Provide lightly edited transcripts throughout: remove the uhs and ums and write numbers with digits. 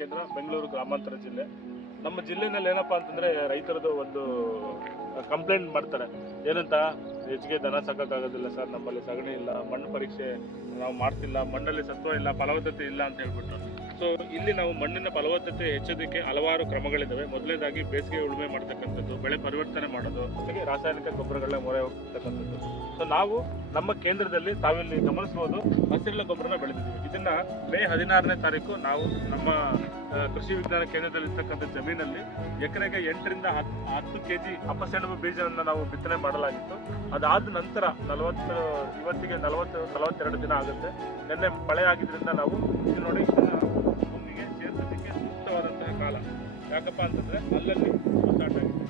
ಕೇಂದ್ರ ಬೆಂಗಳೂರು ಗ್ರಾಮಾಂತರ ಜಿಲ್ಲೆ. ನಮ್ಮ ಜಿಲ್ಲೆನಲ್ಲಿ ಏನಪ್ಪಾ ಅಂತಂದ್ರೆ ರೈತರದು ಒಂದು ಕಂಪ್ಲೇಂಟ್ ಮಾಡ್ತಾರೆ. ಏನಂತ, ಹೆಚ್ಚಿಗೆ ದನ ಸಾಕಾಗೋದಿಲ್ಲ ಸರ್, ನಮ್ಮಲ್ಲಿ ಸಗಣಿ ಇಲ್ಲ, ಮಣ್ಣು ಪರೀಕ್ಷೆ ನಾವು ಮಾಡ್ತಿಲ್ಲ, ಮಣ್ಣಲ್ಲಿ ಸತ್ವ ಇಲ್ಲ, ಫಲವತ್ತತೆ ಇಲ್ಲ ಅಂತ ಹೇಳ್ಬಿಟ್ಟು. ಸೊ ಇಲ್ಲಿ ನಾವು ಮಣ್ಣಿನ ಫಲವತ್ತತೆ ಹೆಚ್ಚೋದಕ್ಕೆ ಹಲವಾರು ಕ್ರಮಗಳಿದ್ದಾವೆ. ಮೊದಲನೇದಾಗಿ ಬೇಸಿಗೆ ಉಳುಮೆ ಮಾಡ್ತಕ್ಕಂಥದ್ದು, ಬೆಳೆ ಪರಿವರ್ತನೆ ಮಾಡೋದು, ಜೊತೆಗೆ ರಾಸಾಯನಿಕ ಗೊಬ್ಬರಗಳನ್ನ ಮೊರೆ ಹೋಗ್ತಕ್ಕಂಥದ್ದು. ಸೊ ನಾವು ನಮ್ಮ ಕೇಂದ್ರದಲ್ಲಿ ತಾವಿಲ್ಲಿ ಗಮನಿಸಬಹುದು, ಹಸಿರೆಲೆ ಗೊಬ್ಬರನ ಬೆಳೆದಿದ್ದೀವಿ. ಇದನ್ನ ಮೇ 16ನೇ ತಾರೀಕು ನಾವು ನಮ್ಮ ಕೃಷಿ ವಿಜ್ಞಾನ ಕೇಂದ್ರದಲ್ಲಿ ಇರ್ತಕ್ಕಂಥ ಜಮೀನಲ್ಲಿ ಎಕರೆಗೆ 8 ರಿಂದ 10 kg ಅಪಸೆಣಬು ಬೀಜವನ್ನು ನಾವು ಬಿತ್ತನೆ ಮಾಡಲಾಗಿತ್ತು. ಅದಾದ ನಂತರ ಇವತ್ತಿಗೆ 42 ದಿನ ಆಗುತ್ತೆ. ನಿನ್ನೆ ಮಳೆ ಆಗಿದ್ರಿಂದ ನಾವು ಇದು ನೋಡಿ ಭೂಮಿಗೆ ಸೇರಿಸೋದಕ್ಕೆ ಸೂಕ್ತವಾದಂತಹ ಕಾಲ. ಯಾಕಪ್ಪ ಅಂತಂದ್ರೆ ಅಲ್ಲಲ್ಲಿ ಸ್ಟಾರ್ಟ್ ಆಗಿದೆ.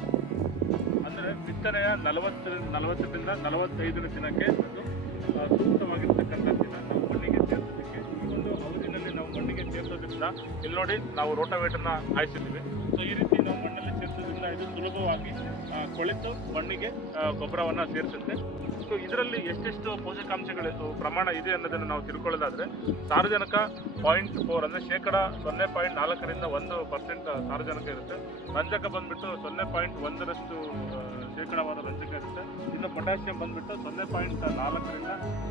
ಅಂದರೆ ಬಿತ್ತನೆಯ 40ರಿಂದ 45ನೇ ದಿನಕ್ಕೆ ಅದು ಸೂಕ್ತವಾಗಿರ್ತಕ್ಕಂಥ ದಿನ ನಾವು ಮಣ್ಣಿಗೆ ಸೇರಿಸೋದಕ್ಕೆ. ಈ ಒಂದು ಅವಧಿನಲ್ಲಿ ನಾವು ಮಣ್ಣಿಗೆ ಸೇರಿಸೋದ್ರಿಂದ ಇಲ್ಲಿ ನೋಡಿ ನಾವು ರೋಟಾವೇಟರ್ನ ಹಾಯಿಸಿದ್ದೀವಿ. ಸೊ ಈ ರೀತಿ ನಾವು ಮಣ್ಣಲ್ಲಿ ಸೇರಿಸೋದ್ರಿಂದ ಇದು ಸುಲಭವಾಗಿ ಕೊಳೆತು ಮಣ್ಣಿಗೆ ಗೊಬ್ಬರವನ್ನು ಸೇರಿಸುತ್ತೆ. ಸೊ ಇದರಲ್ಲಿ ಎಷ್ಟೆಷ್ಟು ಪೋಷಕಾಂಶಗಳ ಪ್ರಮಾಣ ಇದೆ ಅನ್ನೋದನ್ನು ನಾವು ತಿಳ್ಕೊಳ್ಳೋದಾದ್ರೆ, ಸಾರಜನಕ 0.4 ಅಂದರೆ ಶೇಕಡ 0.4ರಿಂದ 1% ಸಾರಜನಕ ಇರುತ್ತೆ. ರಂಜಕ ಬಂದ್ಬಿಟ್ಟು 0.1ರಷ್ಟು ಶೇಕಡವಾದ ರಂಜಕ ಇರುತ್ತೆ. ಇನ್ನು ಪೊಟ್ಯಾಷಿಯಂ ಬಂದ್ಬಿಟ್ಟು 0.4ರಿಂದ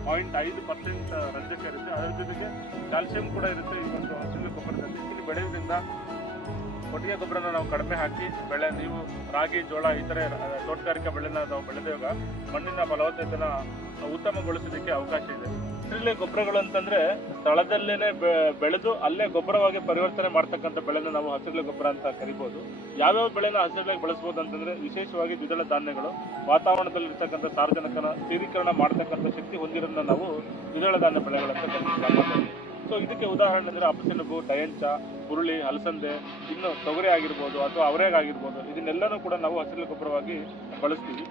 0.5% ರಂಜಕ ಇರುತ್ತೆ. ಅದರ ಜೊತೆಗೆ ಕ್ಯಾಲ್ಸಿಯಂ ಕೂಡ ಇರುತ್ತೆ ಈ ಒಂದು ಹಸಿರು ಗೊಬ್ಬರದಲ್ಲಿ. ಇಲ್ಲಿ ಬೆಳೆಯೋದ್ರಿಂದ ಕೊಟ್ಟಿಗೆ ಗೊಬ್ಬರನ ನಾವು ಕಡಿಮೆ ಹಾಕಿ ನೀವು ರಾಗಿ, ಜೋಳ ಇತರೆ ತೋಟಗಾರಿಕಾ ಬೆಳೆನ ನಾವು ಬೆಳೆದಾಗ ಮಣ್ಣಿನ ಫಲವತ್ತತೆನ ಉತ್ತಮಗೊಳಿಸೋದಕ್ಕೆ ಅವಕಾಶ ಇದೆ. ಹಸಿರೆಲೆ ಗೊಬ್ಬರಗಳು ಅಂತಂದ್ರೆ ಸ್ಥಳದಲ್ಲೇನೆ ಬೆಳೆದು ಅಲ್ಲೇ ಗೊಬ್ಬರವಾಗಿ ಪರಿವರ್ತನೆ ಮಾಡ್ತಕ್ಕಂಥ ಬೆಳೆನ ನಾವು ಹಸಿರೆಲೆ ಗೊಬ್ಬರ ಅಂತ ಕರಿಬಹುದು. ಯಾವ್ಯಾವ ಬೆಳೆನ ಹಸಿರೆಲೆಗೆ ಬಳಸಬಹುದು ಅಂತಂದ್ರೆ, ವಿಶೇಷವಾಗಿ ದ್ವಿದಳ ಧಾನ್ಯಗಳು ವಾತಾವರಣದಲ್ಲಿ ಇರ್ತಕ್ಕಂಥ ಸಾರಜನಕನ ಸ್ಥಿರೀಕರಣ ಮಾಡ್ತಕ್ಕಂಥ ಶಕ್ತಿ ಹೊಂದಿರೋದನ್ನ ನಾವು ದ್ವಿದಳ ಧಾನ್ಯ ಬೆಳೆಗಳಂತ ಕರಿತೀವಿ. ಸೊ ಇದಕ್ಕೆ ಉದಾಹರಣೆ ಅಂದರೆ ಅಪಸೆಣಬು, ಡಯಂಚ, ಹುರುಳಿ, ಅಲಸಂದೆ, ಇನ್ನು ತೊಗರಿ ಆಗಿರ್ಬೋದು ಅಥವಾ ಅವರೆಗಾಗಿರ್ಬೋದು, ಇದನ್ನೆಲ್ಲನೂ ಕೂಡ ನಾವು ಹಸಿರೆಲೆ ಗೊಬ್ಬರವಾಗಿ ಬಳಸ್ತೀವಿ.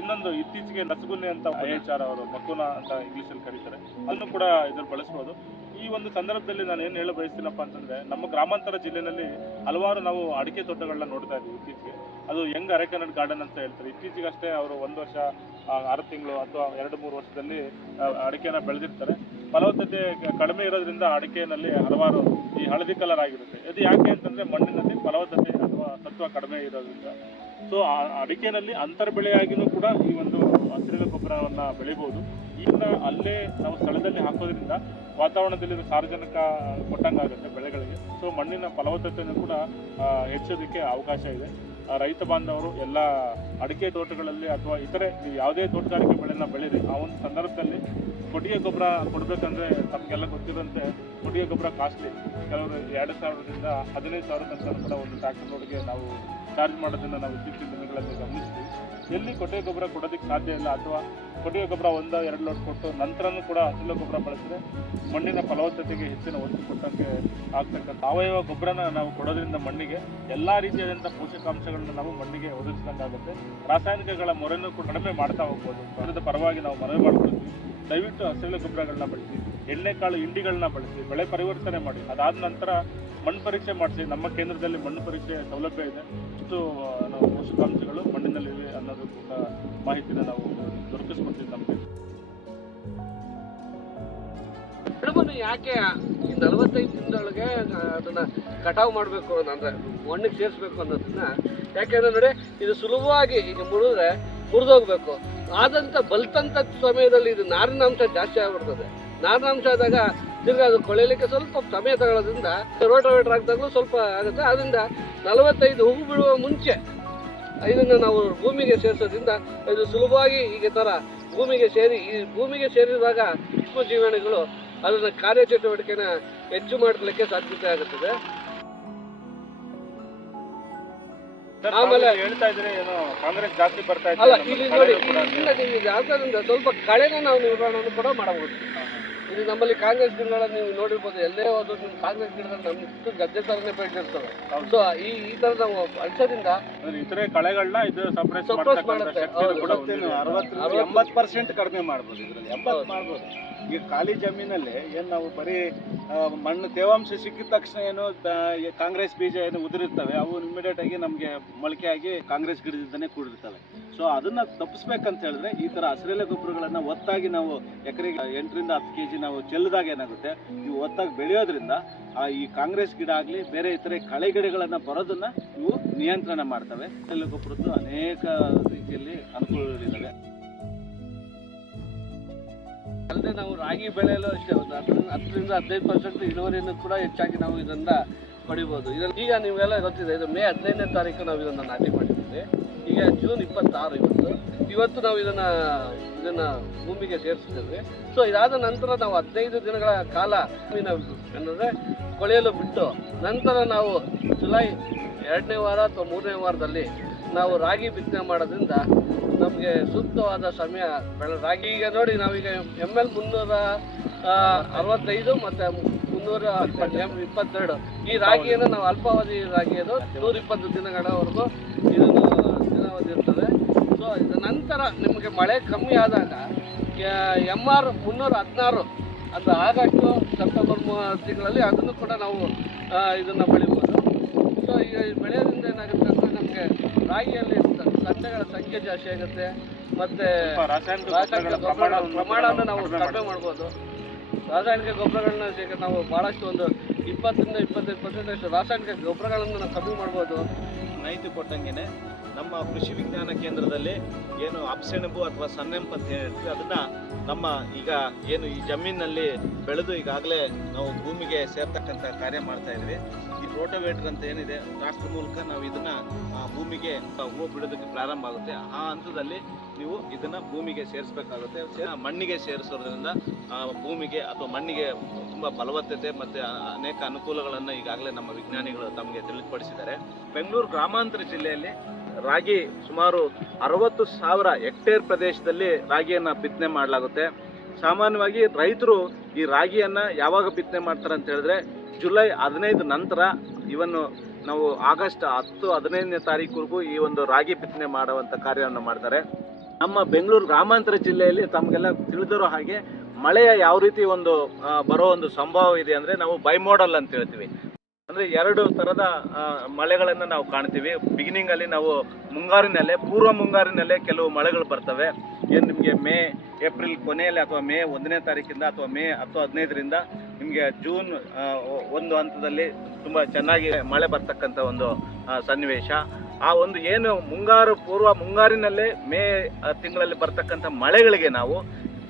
ಇನ್ನೊಂದು ಇತ್ತೀಚೆಗೆ ನಸಗುನ್ನೆ ಅಂತ IHR ಅವರು ಮಕುನ ಅಂತ ಇಂಗ್ಲೀಷಲ್ಲಿ ಕರೀತಾರೆ, ಅದನ್ನು ಕೂಡ ಇದನ್ನು ಬಳಸ್ಬೋದು. ಈ ಒಂದು ಸಂದರ್ಭದಲ್ಲಿ ನಾನು ಏನು ಹೇಳ ಬಯಸ್ತೀನಪ್ಪ ಅಂತಂದ್ರೆ, ನಮ್ಮ ಗ್ರಾಮಾಂತರ ಜಿಲ್ಲೆಯಲ್ಲಿ ಹಲವಾರು ನಾವು ಅಡಿಕೆ ತೋಟಗಳನ್ನ ನೋಡ್ತಾ ಇದ್ದೀವಿ. ಇತ್ತೀಚೆಗೆ ಅದು ಯಂಗ್ ಅರೆಕನಡ್ ಗಾರ್ಡನ್ ಅಂತ ಹೇಳ್ತಾರೆ. ಇತ್ತೀಚೆಗಷ್ಟೇ ಅವರು 1 ವರ್ಷ 6 ತಿಂಗಳು ಅಥವಾ 2-3 ವರ್ಷದಲ್ಲಿ ಅಡಿಕೆನ ಬೆಳೆದಿರ್ತಾರೆ. ಫಲವತ್ತತೆ ಕಡಿಮೆ ಇರೋದ್ರಿಂದ ಅಡಿಕೆಯಲ್ಲಿ ಹಲವಾರು ಈ ಹಳದಿ ಕಲರ್ ಆಗಿರುತ್ತೆ. ಇದು ಯಾಕೆ ಅಂತಂದ್ರೆ ಮಣ್ಣಿನಲ್ಲಿ ಫಲವತ್ತತೆ ಅಥವಾ ಸತ್ವ ಕಡಿಮೆ ಇರೋದ್ರಿಂದ. ಸೊ ಅಡಿಕೆನಲ್ಲಿ ಅಂತರ ಬೆಳೆಯಾಗಿನೂ ಕೂಡ ಈ ಒಂದು ಹಸಿರೆಲೆ ಗೊಬ್ಬರವನ್ನ ಬೆಳಿಬಹುದು. ಈಗ ಅಲ್ಲೇ ನಾವು ಸ್ಥಳದಲ್ಲಿ ಹಾಕೋದ್ರಿಂದ ವಾತಾವರಣದಲ್ಲಿ ಸಾರಜನಕ ಕೊಟ್ಟಂಗಾಗುತ್ತೆ ಬೆಳೆಗಳಿಗೆ. ಸೊ ಮಣ್ಣಿನ ಫಲವತ್ತತೆಯನ್ನು ಕೂಡ ಹೆಚ್ಚೋದಕ್ಕೆ ಅವಕಾಶ ಇದೆ. ರೈತ ಬಾಂಧವರು ಎಲ್ಲ ಅಡಿಕೆ ತೋಟಗಳಲ್ಲಿ ಅಥವಾ ಇತರೆ ಯಾವುದೇ ತೋಟಗಾರಿಕೆ ಬೆಳೆನ ಬೆಳೀರಿ. ಆ ಒಂದು ಸಂದರ್ಭದಲ್ಲಿ ಕೊಟ್ಟಿಗೆ ಗೊಬ್ಬರ ಕೊಡಬೇಕಂದ್ರೆ ತಮಗೆಲ್ಲ ಗೊತ್ತಿರೋಂತೆ ಕೊಟ್ಟಿಗೆ ಗೊಬ್ಬರ ಕಾಸ್ಟ್ಲಿ. ಕೆಲವರು 2,000ರಿಂದ 15,000 ತನಕ ಕೂಡ ಒಂದು ಟ್ರ್ಯಾಕ್ಟರ್ ಲೋಡ್ಗೆ ನಾವು ಚಾರ್ಜ್ ಮಾಡೋದನ್ನು ನಾವು ಇತ್ತೀಚಿನ ದಿನಗಳಲ್ಲಿ ಗಮನಿಸ್ತೀವಿ. ಎಲ್ಲಿ ಕೊಟ್ಟಿಗೆ ಗೊಬ್ಬರ ಕೊಡೋದಕ್ಕೆ ಸಾಧ್ಯ ಇಲ್ಲ ಅಥವಾ ಕೊಟ್ಟಿಗೆ ಗೊಬ್ಬರ 1-2 ಲೋಡ್ ಕೊಟ್ಟು ನಂತರನೂ ಕೂಡ ಹಸಿರೆಲೆ ಗೊಬ್ಬರ ಬಳಸಿದ್ರೆ ಮಣ್ಣಿನ ಫಲವತ್ತತೆಗೆ ಹೆಚ್ಚಿನ ಒತ್ತು ಕೊಟ್ಟಂಗೆ ಆಗ್ತಕ್ಕಂಥ ಸಾವಯವ ಗೊಬ್ಬರನ ನಾವು ಕೊಡೋದ್ರಿಂದ ಮಣ್ಣಿಗೆ ಎಲ್ಲ ರೀತಿಯಾದಂಥ ಪೋಷಕಾಂಶಗಳನ್ನ ನಾವು ಮಣ್ಣಿಗೆ ಒದಗಿಸಿದಂಗಾಗುತ್ತೆ. ರಾಸಾಯನಿಕಗಳ ಮೊರೆನೂ ಕೂಡ ಕಡಿಮೆ ಮಾಡ್ತಾ ಹೋಗ್ಬೋದು. ಅದರ ಪರವಾಗಿ ನಾವು ಮನವಿ ಮಾಡ್ಕೊಳ್ತೀವಿ, ದಯವಿಟ್ಟು ಹಸಿರೆಲೆ ಗೊಬ್ಬರಗಳನ್ನ ಬಳಸಿ, ಎಣ್ಣೆಕಾಳು ಹಿಂಡಿಗಳನ್ನ ಬಳಸಿ, ಬೆಳೆ ಪರಿವರ್ತನೆ ಮಾಡಿ. ಅದಾದ ನಂತರ ಮಣ್ಣು ಪರೀಕ್ಷೆ ಮಾಡಿಸಿ. ನಮ್ಮ ಕೇಂದ್ರದಲ್ಲಿ ಮಣ್ಣು ಪರೀಕ್ಷೆ ಸೌಲಭ್ಯ ಇದೆ. ಇದು ನಾವು ಪೋಷಕಾಂಶಗಳು ಮಣ್ಣಿನಲ್ಲಿವೆ ಅನ್ನೋದು ಕೂಡ ಮಾಹಿತಿನ ನಾವು ದೊರಕಿಸ್ಕೊಡ್ತೀವಿ ನಮಗೆ. ಬೆಳೆವನ್ನು ಯಾಕೆ ಈ 45 ದಿನದೊಳಗೆ ಅದನ್ನ ಕಟಾವು ಮಾಡಬೇಕು ಅಂದ್ರೆ ಮಣ್ಣಿಗೆ ಸೇರಿಸ್ಬೇಕು ಅನ್ನೋದನ್ನ, ಯಾಕೆಂದ್ರೆ ನೋಡಿ ಇದು ಸುಲಭವಾಗಿ ಈಗ ಮುರಿದೋಗ್ಬೇಕು. ಆದಂತ ಬಲ್ತಂತ ಸಮಯದಲ್ಲಿ ಇದು ನಾರಿನಾಂಶ ಜಾಸ್ತಿ ಆಗ್ಬಿಡ್ತದೆ. ನಾರಿನಾಂಶ ಆದಾಗ ತಿರ್ಗಿ ಅದು ಕೊಳೆಯಲಿಕ್ಕೆ ಸ್ವಲ್ಪ ಸಮಯ ತಗೊಳ್ಳೋದ್ರಿಂದ ರೋಟಾವೇಟರ್ ಹಾಕಿದಾಗಲೂ ಸ್ವಲ್ಪ ಆಗುತ್ತೆ. ಅದರಿಂದ 45 ಹೂವು ಬಿಡುವ ಮುಂಚೆ ಇದನ್ನು ನಾವು ಭೂಮಿಗೆ ಸೇರಿಸೋದ್ರಿಂದ ಇದು ಸುಲಭವಾಗಿ ಈಗ ಥರ ಭೂಮಿಗೆ ಸೇರಿದಾಗ ಸೂಕ್ಷ್ಮ ಜೀವಾಣುಗಳು ಅದನ್ನ ಕಾರ್ಯಚಟುವಟಿಕೆನ ಹೆಚ್ಚು ಮಾಡಲಿಕ್ಕೆ ಸಾಧ್ಯತೆ ಆಗುತ್ತದೆ. ಆಮೇಲೆ ಹೇಳ್ತಾ ಇದ್ರೆ ಏನೋ ಕಾಂಗ್ರೆಸ್ ಜಾಸ್ತಿ ಬರ್ತಾ ಇದೆ ಅಲ್ಲ, ಇಲ್ಲಿ ನೋಡಿ ಆದ್ದರಿಂದ ಸ್ವಲ್ಪ ಕಳೆನ ನಾವು ನಿರ್ವಹಣೆ ಕೂಡ ಮಾಡಬಹುದು. ಇದು ನಮ್ಮಲ್ಲಿ ಕಾಂಗ್ರೆಸ್ ಗಿಡಗಳನ್ನ ನೀವು ನೋಡಿರ್ಬೋದು, ಎಲ್ಲೇ ಹೋದ್ರು ನಿಮ್ಮ ಕಾಂಗ್ರೆಸ್ ಗಿಡಗಳು ನಮ್ಮ ಗದ್ದೆ ತರನೇ ಬೆಳೆದಿರ್ತವೆ. ಸೊ ಈ ತರ ನಾವು ಬಳಸೋದ್ರಿಂದ ಇತರೆ ಕಳೆಗಳನ್ನ ಇದು ಸಪ್ರೆಸ್ ಮಾಡುತ್ತೆ. 60-80% ಕಡಿಮೆ ಮಾಡ್ಬೋದು. ಇದರಲ್ಲಿ 80 ಮಾಡ್ಬೋದು. ಈಗ ಖಾಲಿ ಜಮೀನಲ್ಲಿ ಏನು ನಾವು ಬರೀ ಮಣ್ಣು ತೇವಾಂಶ ಸಿಕ್ಕಿದ ತಕ್ಷಣ ಏನು ಕಾಂಗ್ರೆಸ್ ಬೀಜ ಏನು ಉದುರಿರ್ತವೆ, ಅವು ಇಮಿಡಿಯೇಟ್ ಆಗಿ ನಮಗೆ ಮೊಳಕೆ ಆಗಿ ಕಾಂಗ್ರೆಸ್ ಗಿಡದಿಂದನೇ ಕೂಡಿರ್ತವೆ. ಸೊ ಅದನ್ನ ತಪ್ಪಿಸ್ಬೇಕಂತ ಹೇಳಿದ್ರೆ ಈ ತರ ಹಸಿರೆಲೆ ಗೊಬ್ಬರಗಳನ್ನ ಒತ್ತಾಗಿ ನಾವು ಎಕರೆಗೆ 8 ರಿಂದ 10 kg ನಾವು ಚೆಲ್ಲದಾಗ ಏನಾಗುತ್ತೆ, ಇವು ಒತ್ತಾಗಿ ಬೆಳೆಯೋದ್ರಿಂದ ಈ ಕಾಂಗ್ರೆಸ್ ಗಿಡ ಆಗಲಿ ಬೇರೆ ಇತರೆ ಕಳೆ ಗಿಡಗಳನ್ನ ಬರೋದನ್ನ ಇವು ನಿಯಂತ್ರಣ ಮಾಡ್ತವೆ. ಹಸಿರೆಲೆ ಗೊಬ್ಬರದ್ದು ಅನೇಕ ರೀತಿಯಲ್ಲಿ ಅನುಕೂಲಗಳಿದ್ದಾವೆ. ಅಲ್ಲದೆ ನಾವು ರಾಗಿ ಬೆಳೆಯಲು ಅಷ್ಟೇ ಒಂದು 10ರಿಂದ 15% ಇಳುವರಿಯನ್ನು ಕೂಡ ಹೆಚ್ಚಾಗಿ ನಾವು ಇದರಿಂದ ಪಡಿಬೋದು. ಇದರಲ್ಲಿ ಈಗ ನೀವೆಲ್ಲ ಗೊತ್ತಿದೆ, ಇದು ಮೇ 15ನೇ ತಾರೀಕು ನಾವು ಇದನ್ನು ನಾಟಿ ಮಾಡಿದ್ದೀವಿ. ಈಗ ಜೂನ್ 26 ಇವತ್ತು ನಾವು ಇದನ್ನು ಭೂಮಿಗೆ ಸೇರಿಸಿದ್ದೇವೆ. ಸೊ ಇದಾದ ನಂತರ ನಾವು 15 ದಿನಗಳ ಕಾಲ ಏನಂದರೆ ಕೊಳೆಯಲು ಬಿಟ್ಟು ನಂತರ ನಾವು ಜುಲೈ 2ನೇ ವಾರ ಅಥವಾ 3ನೇ ವಾರದಲ್ಲಿ ನಾವು ರಾಗಿ ಬಿತ್ತನೆ ಮಾಡೋದ್ರಿಂದ ನಮಗೆ ಸೂಕ್ತವಾದ ಸಮಯ ರಾಗಿ. ಈಗ ನೋಡಿ ನಾವೀಗ ML 365 ಮತ್ತು 322 ಈ ರಾಗಿಯನ್ನು ನಾವು ಅಲ್ಪಾವಧಿ ರಾಗಿ ಅದು 120 ದಿನಗಳವರೆಗೂ ಇದನ್ನು ದಿನಾವಧಿ ಇರ್ತದೆ. ಸೊ ಇದರ ನಂತರ ನಿಮಗೆ ಮಳೆ ಕಮ್ಮಿ ಆದಾಗ MR 316 ಅದು ಆಗಸ್ಟು ಸೆಪ್ಟೆಂಬರ್ ತಿಂಗಳಲ್ಲಿ ಅದನ್ನು ಕೂಡ ನಾವು ಇದನ್ನು ಬೆಳಿಬೋದು. ಸೊ ಈಗ ಬೆಳೆಯೋದ್ರಿಂದ ಏನಾಗುತ್ತೆ ಅಂದರೆ ನಮಗೆ ರಾಗಿಯಲ್ಲಿ ಸಸ್ಯಗಳ ಸಂಖ್ಯೆ ಜಾಸ್ತಿ ಆಗುತ್ತೆ ಮತ್ತು ರಾಸಾಯನಿಕ ಪ್ರಮಾಣವನ್ನು ನಾವು ಕಡಿಮೆ ಮಾಡ್ಬೋದು. ರಾಸಾಯನಿಕ ಗೊಬ್ಬರಗಳನ್ನ ನಾವು ಭಾಳಷ್ಟು ಒಂದು 20 ರಿಂದ 25% ರಾಸಾಯನಿಕ ಗೊಬ್ಬರಗಳನ್ನು ನಾವು ಕಮ್ಮಿ ಮಾಡ್ಬೋದು. ಮಾಹಿತಿ ಕೊಟ್ಟಂಗೆನೆ ನಮ್ಮ ಕೃಷಿ ವಿಜ್ಞಾನ ಕೇಂದ್ರದಲ್ಲಿ ಏನು ಅಪ್ಸೆಣಬು ಅಥವಾ ಸನ್ನೆಂಪು ಅಂತ ಹೇಳ್ತೀವಿ, ಅದನ್ನ ನಮ್ಮ ಈಗ ಏನು ಈ ಜಮೀನಲ್ಲಿ ಬೆಳೆದು ಈಗಾಗಲೇ ನಾವು ಭೂಮಿಗೆ ಸೇರ್ತಕ್ಕಂಥ ಕಾರ್ಯ ಮಾಡ್ತಾ ಇದ್ವಿ. ಈ ರೋಟೋವೇಟರ್ ಅಂತ ಏನಿದೆ, ಟ್ರಾಕ್ಟರ್ ಮೂಲಕ ನಾವು ಇದನ್ನ ಭೂಮಿಗೆ ಹೂವು ಬಿಡೋದಕ್ಕೆ ಪ್ರಾರಂಭ ಆಗುತ್ತೆ. ಆ ಹಂತದಲ್ಲಿ ನೀವು ಇದನ್ನ ಭೂಮಿಗೆ ಸೇರಿಸಬೇಕಾಗುತ್ತೆ. ಮಣ್ಣಿಗೆ ಸೇರಿಸೋದ್ರಿಂದ ಭೂಮಿಗೆ ಅಥವಾ ಮಣ್ಣಿಗೆ ತುಂಬ ಫಲವತ್ತತೆ ಮತ್ತು ಅನೇಕ ಅನುಕೂಲಗಳನ್ನು ಈಗಾಗಲೇ ನಮ್ಮ ವಿಜ್ಞಾನಿಗಳು ತಮಗೆ ತಿಳಿಪಡಿಸಿದ್ದಾರೆ. ಬೆಂಗಳೂರು ಗ್ರಾಮಾಂತರ ಜಿಲ್ಲೆಯಲ್ಲಿ ರಾಗಿ ಸುಮಾರು 60,000 ಹೆಕ್ಟೇರ್ ಪ್ರದೇಶದಲ್ಲಿ ರಾಗಿಯನ್ನು ಬಿತ್ತನೆ ಮಾಡಲಾಗುತ್ತೆ. ಸಾಮಾನ್ಯವಾಗಿ ರೈತರು ಈ ರಾಗಿಯನ್ನು ಯಾವಾಗ ಬಿತ್ತನೆ ಮಾಡ್ತಾರೆ ಅಂತ ಹೇಳಿದ್ರೆ ಜುಲೈ 15 ನಂತರ, ಇವನ್ನು ನಾವು ಆಗಸ್ಟ್ 10-15ನೇ ತಾರೀಕುವರೆಗೂ ಈ ಒಂದು ರಾಗಿ ಬಿತ್ತನೆ ಮಾಡುವಂಥ ಕಾರ್ಯವನ್ನು ಮಾಡ್ತಾರೆ. ನಮ್ಮ ಬೆಂಗಳೂರು ಗ್ರಾಮಾಂತರ ಜಿಲ್ಲೆಯಲ್ಲಿ ತಮಗೆಲ್ಲ ತಿಳಿದಿರೋ ಹಾಗೆ ಮಳೆಯ ಯಾವ ರೀತಿ ಒಂದು ಬರೋ ಒಂದು ಸಂಭವ ಇದೆ ಅಂದರೆ ನಾವು ಬೈಮೋಡಲ್ ಅಂತ ಹೇಳ್ತೀವಿ. ಅಂದರೆ 2 ಥರದ ಮಳೆಗಳನ್ನು ನಾವು ಕಾಣ್ತೀವಿ. ಬಿಗಿನಿಂಗಲ್ಲಿ ನಾವು ಮುಂಗಾರಿನಲ್ಲೇ, ಪೂರ್ವ ಮುಂಗಾರಿನಲ್ಲೇ ಕೆಲವು ಮಳೆಗಳು ಬರ್ತವೆ. ಏನು ನಿಮಗೆ ಮೇ ಏಪ್ರಿಲ್ ಕೊನೆಯಲ್ಲಿ ಅಥವಾ ಮೇ 1ನೇ ತಾರೀಕಿಂದ ಅಥವಾ ಮೇ 10-15ರಿಂದ ನಿಮಗೆ ಜೂನ್ 1 ಹಂತದಲ್ಲಿ ತುಂಬ ಚೆನ್ನಾಗಿ ಮಳೆ ಬರ್ತಕ್ಕಂಥ ಒಂದು ಸನ್ನಿವೇಶ. ಆ ಒಂದು ಏನು ಪೂರ್ವ ಮುಂಗಾರಿನಲ್ಲೇ ಮೇ ತಿಂಗಳಲ್ಲಿ ಬರ್ತಕ್ಕಂಥ ಮಳೆಗಳಿಗೆ ನಾವು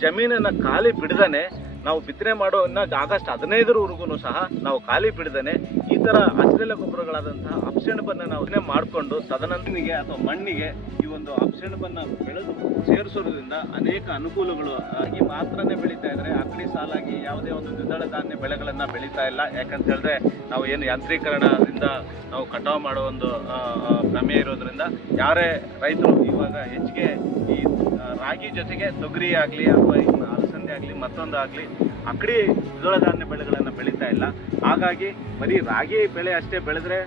ಜಮೀನನ್ನು ಖಾಲಿ ಬಿಡದೇ ನಾವು ಬಿತ್ತನೆ ಮಾಡೋ ಆಗಸ್ಟ್ 15ರವರೆಗೂ ಸಹ ನಾವು ಖಾಲಿ ಬಿಡದೇ ಈ ಥರ ಹಸಿರೆಲೆ ಗೊಬ್ಬರಗಳಾದಂತಹ ಅಪ್ಸೆಣಬನ್ನು ನಾವು ಮಾಡಿಕೊಂಡು ತದನಂತನಿಗೆ ಅಥವಾ ಮಣ್ಣಿಗೆ ಈ ಒಂದು ಅಪ್ಸೆಣಬನ್ನು ಬೆಳೆದು ಸೇರಿಸೋದ್ರಿಂದ ಅನೇಕ ಅನುಕೂಲಗಳು ಆಗಿ ಮಾತ್ರನೇ ಬೆಳೀತಾ ಇದ್ದಾರೆ. ಅಕಡಿ ಸಾಲಾಗಿ ಯಾವುದೇ ಒಂದು ದ್ವಿದಳ ಧಾನ್ಯ ಬೆಳೆಗಳನ್ನು ಬೆಳೀತಾ ಇಲ್ಲ. ಯಾಕಂತ ಹೇಳಿದ್ರೆ ನಾವು ಏನು ಯಾಂತ್ರೀಕರಣದಿಂದ ನಾವು ಕಟಾವು ಮಾಡೋ ಒಂದು ಪ್ರಮೇಯ ಇರೋದ್ರಿಂದ ಯಾರೇ ರೈತರು ಇವಾಗ ಹೆಚ್ಚಿಗೆ ಈ ರಾಗಿ ಜೊತೆಗೆ ತೊಗರಿ ಆಗಲಿ ಅಥವಾ ಅಲಸಂದೆ ಆಗಲಿ ಮತ್ತೊಂದು ಆಗಲಿ ಅಕಡಿ ದ್ವಿದಳ ಧಾನ್ಯ ಬೆಳೆಗಳನ್ನು ಬೆಳೀತಾ ಇಲ್ಲ. ಹಾಗಾಗಿ ಬರೀ ರಾಗಿ ಬೆಳೆ ಅಷ್ಟೇ ಬೆಳೆದ್ರೆ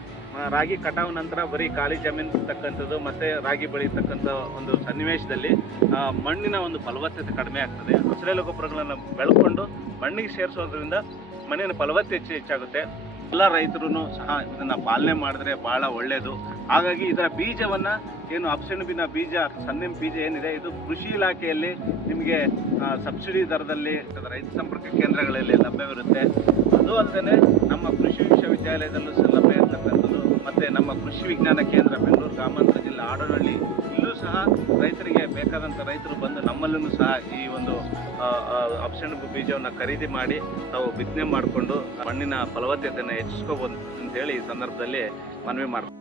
ರಾಗಿ ಕಟಾವು ನಂತರ ಬರೀ ಖಾಲಿ ಜಮೀನು ಬಿಡ್ತಕ್ಕಂಥದ್ದು ಮತ್ತು ರಾಗಿ ಬೆಳೀತಕ್ಕಂಥ ಒಂದು ಸನ್ನಿವೇಶದಲ್ಲಿ ಮಣ್ಣಿನ ಒಂದು ಫಲವತ್ತತೆ ಕಡಿಮೆ ಆಗ್ತದೆ. ಹಸಿರೆಲೆ ಗೊಬ್ಬರಗಳನ್ನು ಬೆಳ್ಕೊಂಡು ಮಣ್ಣಿಗೆ ಸೇರಿಸೋದ್ರಿಂದ ಮಣ್ಣಿನ ಫಲವತ್ತತೆ ಹೆಚ್ಚಾಗುತ್ತೆ. ಎಲ್ಲ ರೈತರು ಸಹ ಇದನ್ನು ಪಾಲನೆ ಮಾಡಿದ್ರೆ ಭಾಳ ಒಳ್ಳೆಯದು. ಹಾಗಾಗಿ ಇದರ ಬೀಜವನ್ನು ಏನು ಅಪ್ಸೆಣಬಿನ ಬೀಜ, ಸನ್ನೆಂಪು ಬೀಜ ಏನಿದೆ, ಇದು ಕೃಷಿ ಇಲಾಖೆಯಲ್ಲಿ ನಿಮಗೆ ಸಬ್ಸಿಡಿ ದರದಲ್ಲಿ ರೈತ ಸಂಪರ್ಕ ಕೇಂದ್ರಗಳಲ್ಲಿ ಲಭ್ಯವಿರುತ್ತೆ. ಅದು ಅಲ್ಲದೆ ನಮ್ಮ ಕೃಷಿ ವಿಶ್ವವಿದ್ಯಾಲಯದಲ್ಲೂ ಸಹ ಲಭ್ಯ ಇರ್ತಕ್ಕಂಥದ್ದು. ಮತ್ತು ನಮ್ಮ ಕೃಷಿ ವಿಜ್ಞಾನ ಕೇಂದ್ರ ಬೆಂಗಳೂರು ಗ್ರಾಮಾಂತರ ಜಿಲ್ಲೆ ಆಡನಹಳ್ಳಿ, ಇಲ್ಲೂ ಸಹ ರೈತರಿಗೆ ಬೇಕಾದಂಥ ರೈತರು ಬಂದು ನಮ್ಮಲ್ಲೂ ಸಹ ಈ ಒಂದು ಅಪ್ಸೆಣಬು ಬೀಜವನ್ನು ಖರೀದಿ ಮಾಡಿ ತಾವು ಬಿತ್ತನೆ ಮಾಡಿಕೊಂಡು ಮಣ್ಣಿನ ಫಲವತ್ತತೆಯನ್ನು ಹೆಚ್ಚಿಸ್ಕೋಬೋದು ಅಂತೇಳಿ ಈ ಸಂದರ್ಭದಲ್ಲಿ ಮನವಿ ಮಾಡ್ತಾರೆ.